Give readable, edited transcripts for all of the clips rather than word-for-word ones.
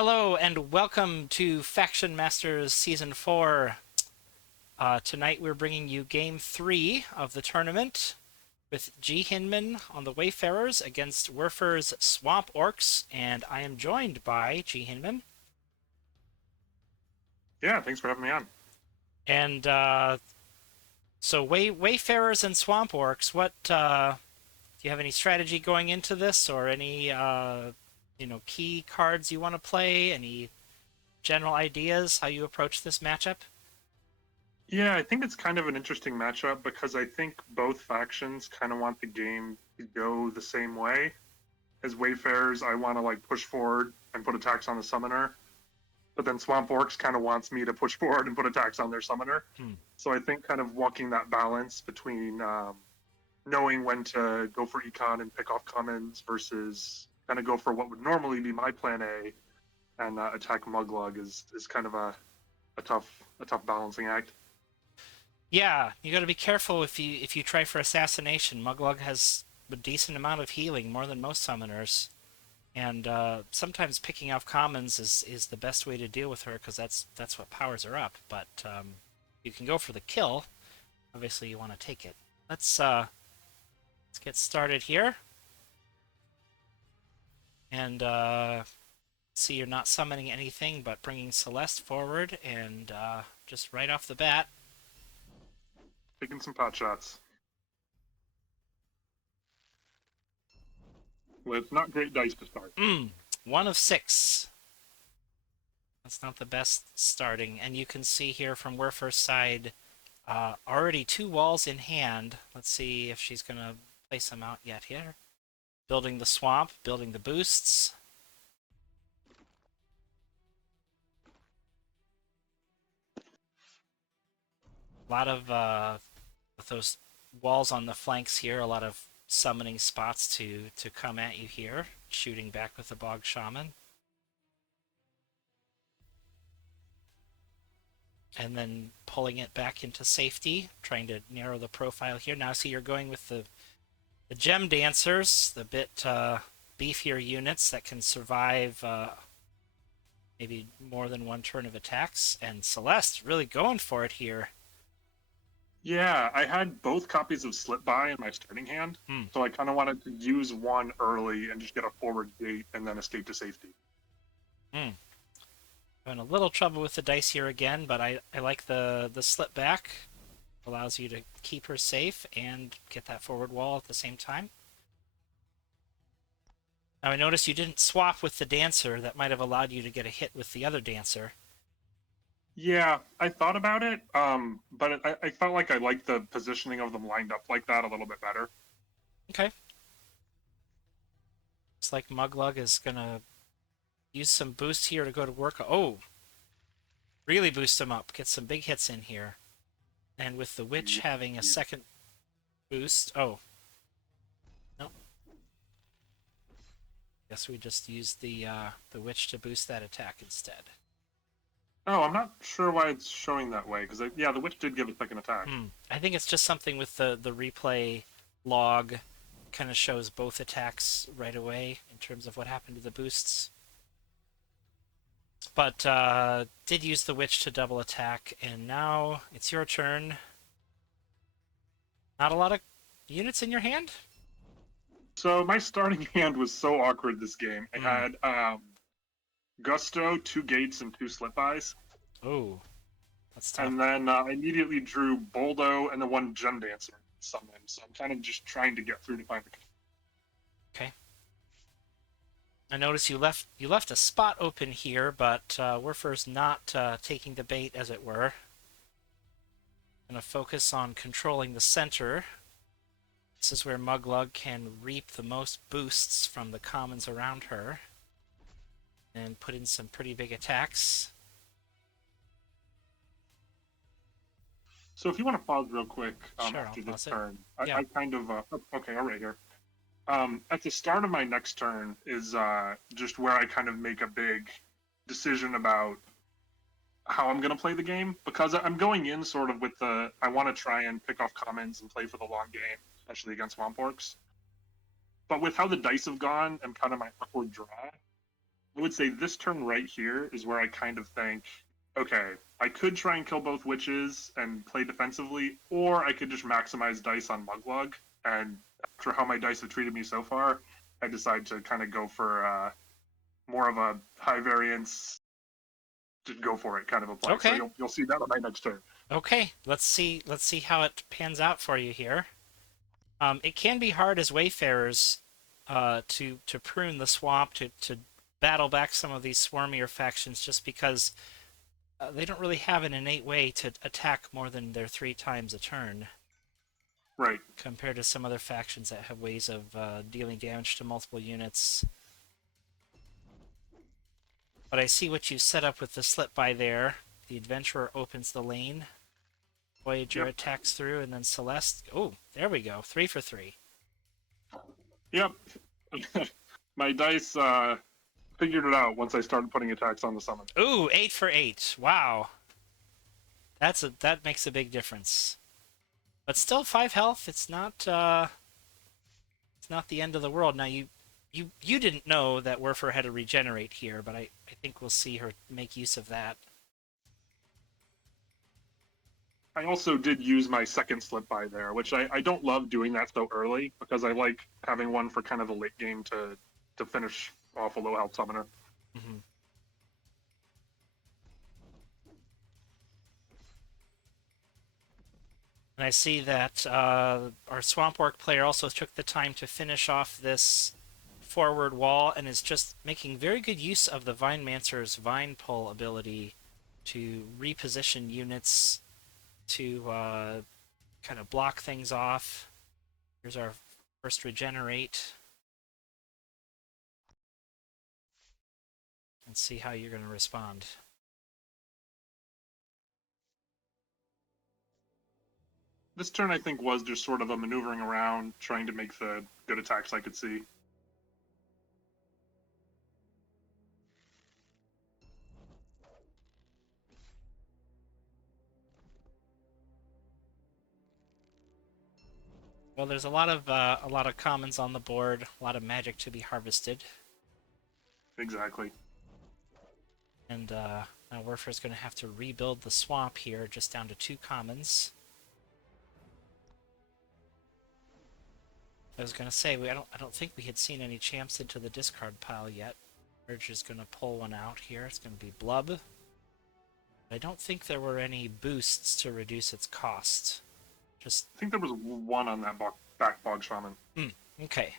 Hello and welcome to FactionMasters Season 4. Tonight we're bringing you Game 3 of the tournament with ghhinman on the Wayfarers against Wrfr's Swamp Orcs, and I am joined by ghhinman. Yeah, thanks for having me on. And so Wayfarers and Swamp Orcs, do you have any strategy going into this or any key cards you want to play? Any general ideas how you approach this matchup? Yeah, I think it's kind of an interesting matchup because I think both factions kind of want the game to go the same way. As Wayfarers, I want to like push forward and put attacks on the summoner, but then Swamp Orcs kind of wants me to push forward and put attacks on their summoner. Hmm. So I think kind of walking that balance between knowing when to go for econ and pick off commons versus kind of go for what would normally be my plan A and attack Muglug is kind of a tough balancing act. Yeah, you got to be careful if you try for assassination. Muglug has a decent amount of healing, more than most summoners, and sometimes picking off commons is the best way to deal with her because that's what powers her up. But you can go for the kill. Obviously, you want to take it. Let's get started here, and see you're not summoning anything but bringing Celeste forward, and just right off the bat. Taking some pot shots with not great dice to start. 1 of 6. That's not the best starting. And you can see here from Wrfr's side, already 2 walls in hand. Let's see if she's going to place them out yet here. Building the swamp, building the boosts. A lot of, with those walls on the flanks here, a lot of summoning spots to come at you here. Shooting back with the Bog Shaman. And then pulling it back into safety, trying to narrow the profile here. Now see you're going with the Gem Dancers, the bit beefier units that can survive maybe more than one turn of attacks. And Celeste really going for it here. Yeah, I had both copies of Slip By in my starting hand, so I kind of wanted to use one early and just get a forward gate and then escape to safety. Having a little trouble with the dice here again, but I like the slip back. Allows you to keep her safe and get that forward wall at the same time. Now I noticed you didn't swap with the dancer. That might have allowed you to get a hit with the other dancer. Yeah, I thought about it, but I felt like I liked the positioning of them lined up like that a little bit better. Okay. Looks like Muglug is gonna use some boost here to go to work. Oh, really boost him up. Get some big hits in here. And with the witch having a second boost. Oh. Nope. Guess we just used the witch to boost that attack instead. Oh, I'm not sure why it's showing that way because yeah, the witch did give a second attack. I think it's just something with the replay log. Kind of shows both attacks right away in terms of what happened to the boosts. But did use the witch to double attack, and now it's your turn. Not a lot of units in your hand? So my starting hand was so awkward this game. I had Gusto, 2 gates, and 2 slip-bys. Oh, that's tough. And then I immediately drew Boldo and the one Gem Dancer summon. So I'm kind of just trying to get through to find the. Okay. I notice you left a spot open here, but Wrfr's not taking the bait, as it were. Gonna focus on controlling the center. This is where Muglug can reap the most boosts from the commons around her. And put in some pretty big attacks. So if you want to pause real quick Sure, after I'll this pause it. turn, Yeah. I kind of okay, all right here. At the start of my next turn is just where I kind of make a big decision about how I'm going to play the game because I'm going in sort of with the I want to try and pick off commons and play for the long game, especially against Swamp Orcs. But with how the dice have gone and kind of my awkward draw, I would say this turn right here is where I kind of think, okay, I could try and kill both witches and play defensively, or I could just maximize dice on Muglug. And after how my dice have treated me so far, I decide to kind of go for more of a high variance, just go for it kind of a play. So Okay. you'll see that on my next turn. Okay. Let's see how it pans out for you here. It can be hard as Wayfarers to prune the swamp, to battle back some of these swarmier factions, just because they don't really have an innate way to attack more than their 3 times a turn, Right. compared to some other factions that have ways of dealing damage to multiple units. But I see what you set up with the slip by there. The Adventurer opens the lane. Voyager Yep. attacks through, and then Celeste. Oh, there we go. 3 for 3. Yep. My dice figured it out once I started putting attacks on the summon. Ooh, 8 for 8. Wow. That makes a big difference. But still 5 health. It's not the end of the world. Now you didn't know that Wrfr had to regenerate here, but I think we'll see her make use of that. I also did use my second slip by there, which I don't love doing that so early because I like having one for kind of the late game to finish off a low health summoner. Mm-hmm. And I see that our Swamp Orc player also took the time to finish off this forward wall and is just making very good use of the Vinemancer's Vine Pull ability to reposition units to kind of block things off. Here's our first regenerate. And see how you're going to respond. This turn, I think, was just sort of a maneuvering around, trying to make the good attacks I could see. Well, there's a lot of commons on the board, a lot of magic to be harvested, Exactly. and now Wrfr's going to have to rebuild the swamp here, just down to 2 commons. I was going to say I don't think we had seen any champs into the discard pile yet. Urge is going to pull one out here. It's going to be Blub. I don't think there were any boosts to reduce its cost. Just I think there was one on that back bog shaman. okay.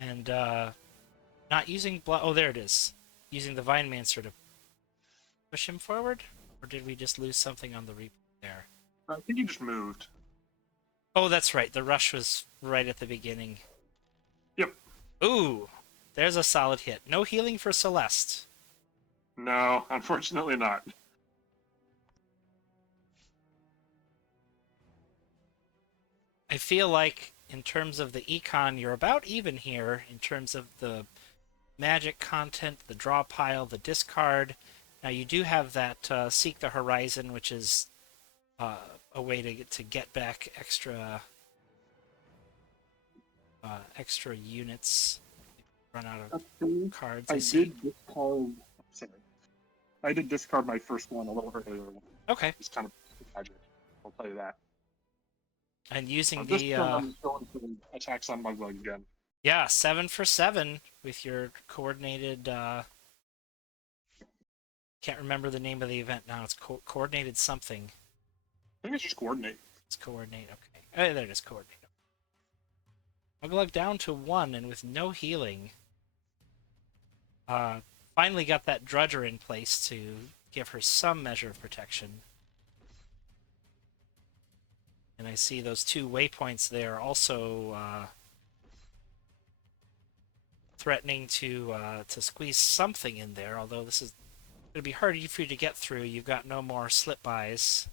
And not using Blub. Oh, there it is. Using the Vinemancer to push him forward? Or did we just lose something on the replay there? I think he just moved. Oh, that's right. The rush was right at the beginning. Yep. Ooh, there's a solid hit. No healing for Celeste. No, unfortunately not. I feel like, in terms of the econ, you're about even here in terms of the magic content, the draw pile, the discard. Now, you do have that Seek the Horizon, which is a way to get back extra units. Run out of cards. I see. Did discard. Sorry, I did discard my first one a little earlier. Okay. It's kind of magic. I'll tell you that. And using This the turn, I'm going for attacks on Muglug again. yeah, 7 for 7 with your coordinated. Can't remember the name of the event now. It's coordinated something. I think it's just coordinate. It's coordinate. Okay. Oh, there it is. Coordinate. Muglug down to 1 and with no healing. Finally got that Drudger in place to give her some measure of protection. And I see those 2 waypoints there also threatening to squeeze something in there, although this is going to be hard for you to get through. You've got no more slip bys.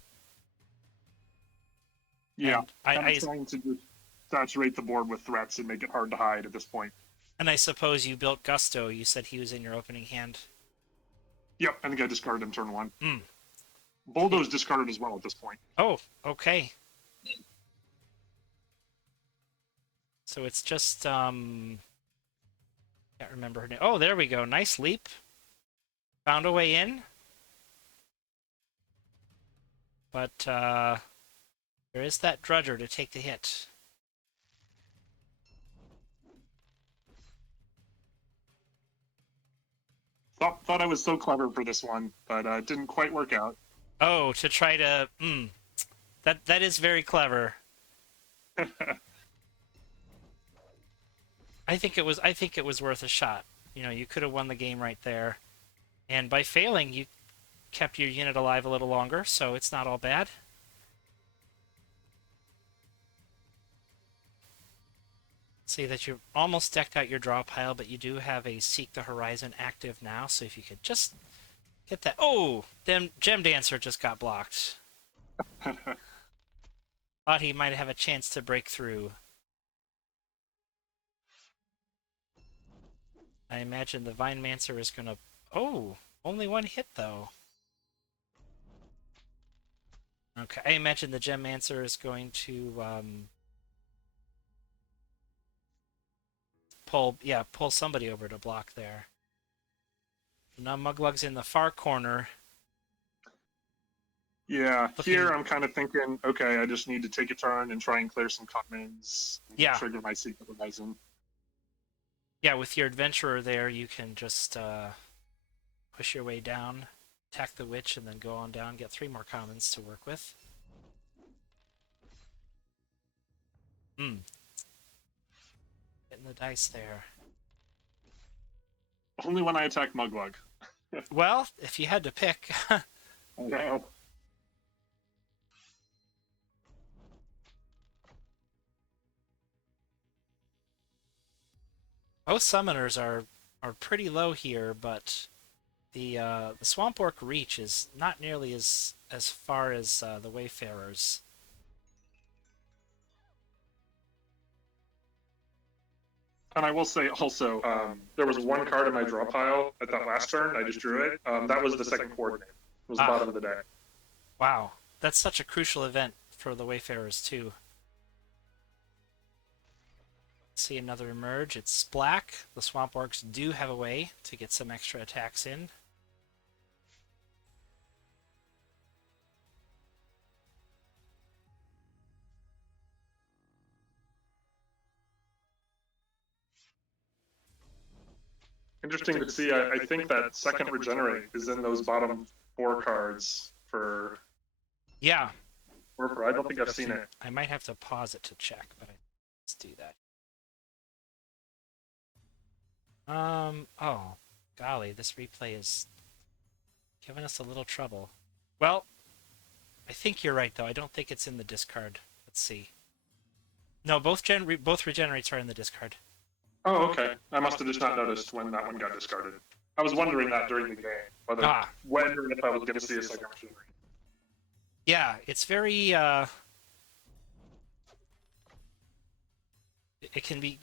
Yeah, and I'm trying to just saturate the board with threats and make it hard to hide at this point. And I suppose you built Gusto. You said he was in your opening hand. Yep, I think I discarded him turn 1. Mm. Boldo's discarded as well at this point. Oh, okay. So it's just Can't remember her name. Oh, there we go. Nice leap. Found a way in. But there is that Drudger to take the hit. Thought I was so clever for this one, but it didn't quite work out. Oh, to try to... that is very clever. I think it was worth a shot. You know, you could have won the game right there. And by failing, you kept your unit alive a little longer, so it's not all bad. See that you've almost decked out your draw pile, but you do have a Seek the Horizon active now, so if you could just get that... Oh! Then Gem Dancer just got blocked. Thought he might have a chance to break through. I imagine the Vinemancer is gonna... Oh! Only one hit, though. Okay, I imagine the Gemmancer is going to pull somebody over to block there. Now Muglug's in the far corner. Yeah, Looking... here I'm kind of thinking, okay, I just need to take a turn and try and clear some commons. Yeah. Trigger my Secret Horizon. Yeah, with your Adventurer there, you can just push your way down, attack the Witch, and then go on down, get 3 more commons to work with. Hitting the dice there. Only when I attack Muglug. Well, if you had to pick... I know. Both summoners are pretty low here, but the Swamp Orc reach is not nearly as far as the Wayfarers. And I will say also, there was one card in my draw pile at that last turn. I just drew it. That was the second coordinate. It was the bottom of the deck. Wow, that's such a crucial event for the Wayfarers too. See another emerge. It's black. The Swamp Orcs do have a way to get some extra attacks in. Interesting to see. I think that second regenerate is in those bottom 4 cards for. Yeah. Wrfr. I don't think I've seen it. I might have to pause it to check, but let's do that. Oh, golly, this replay is giving us a little trouble. Well, I think you're right, though. I don't think it's in the discard. Let's see. No, both regenerates are in the discard. Oh, okay. I must have just not noticed when that one got discarded. I was wondering that during the game, whether when or if I was going to see a second regenerate. Yeah, it's very. It can be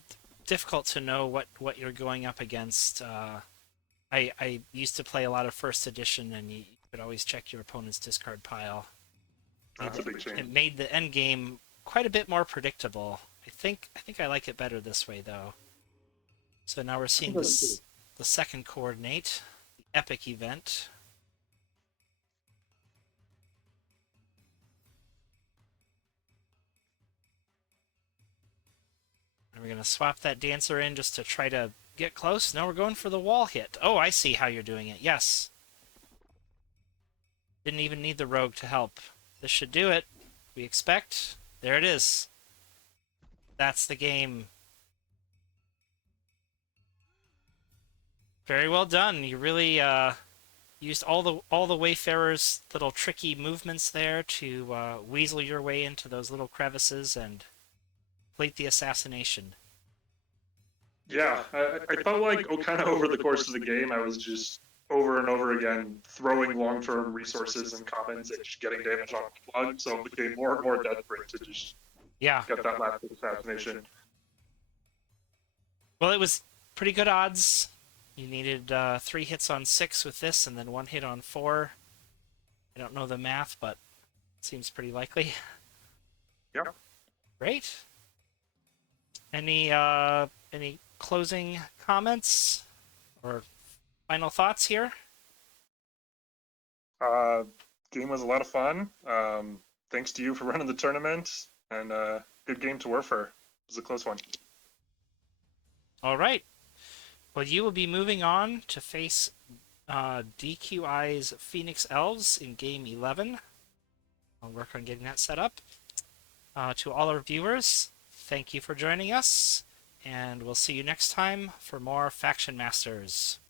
difficult to know what you're going up against. I used to play a lot of first edition, and you could always check your opponent's discard pile. That's a big change. It made the end game quite a bit more predictable. I think I like it better this way, though. So now we're seeing this, the second coordinate, the epic event. And we're going to swap that Dancer in just to try to get close. Now we're going for the wall hit. Oh, I see how you're doing it. Yes. Didn't even need the Rogue to help. This should do it. We expect. There it is. That's the game. Very well done. You really used all the Wayfarers' little tricky movements there to weasel your way into those little crevices and complete the assassination. Yeah, I felt like kind of over the course of the game, I was just over and over again throwing long-term resources and commons and just getting damage on the plug, so it became more and more desperate to just get that last assassination. Well, it was pretty good odds. You needed 3 hits on 6 with this, and then 1 hit on 4. I don't know the math, but it seems pretty likely. Yep. Great. Any closing comments or final thoughts here? Uh, Game was a lot of fun. Thanks to you for running the tournament, and good game to Wrfr. It was a close one. All right. Well, you will be moving on to face DQI's Phoenix Elves in Game 11. I'll work on getting that set up. To all our viewers, thank you for joining us, and we'll see you next time for more Faction Masters.